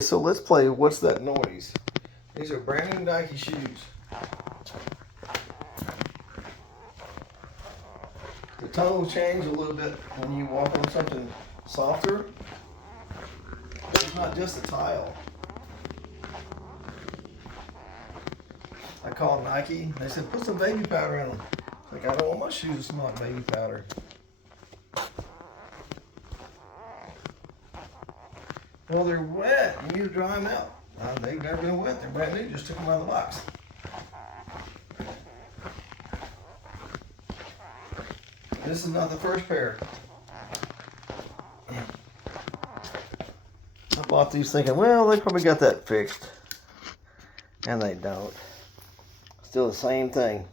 So let's play What's That Noise? These are brand new Nike shoes. The tone will change a little bit when you walk on something softer. It's not just a tile. I called Nike. They said, put some baby powder in them. Like, I don't want my shoes to smell like baby powder. Well, they're wet. You need to dry them out. They've never been wet. They're brand new. Just took them out of the box. This is not the first pair. I bought these thinking, well, they probably got that fixed. And they don't. Still the same thing.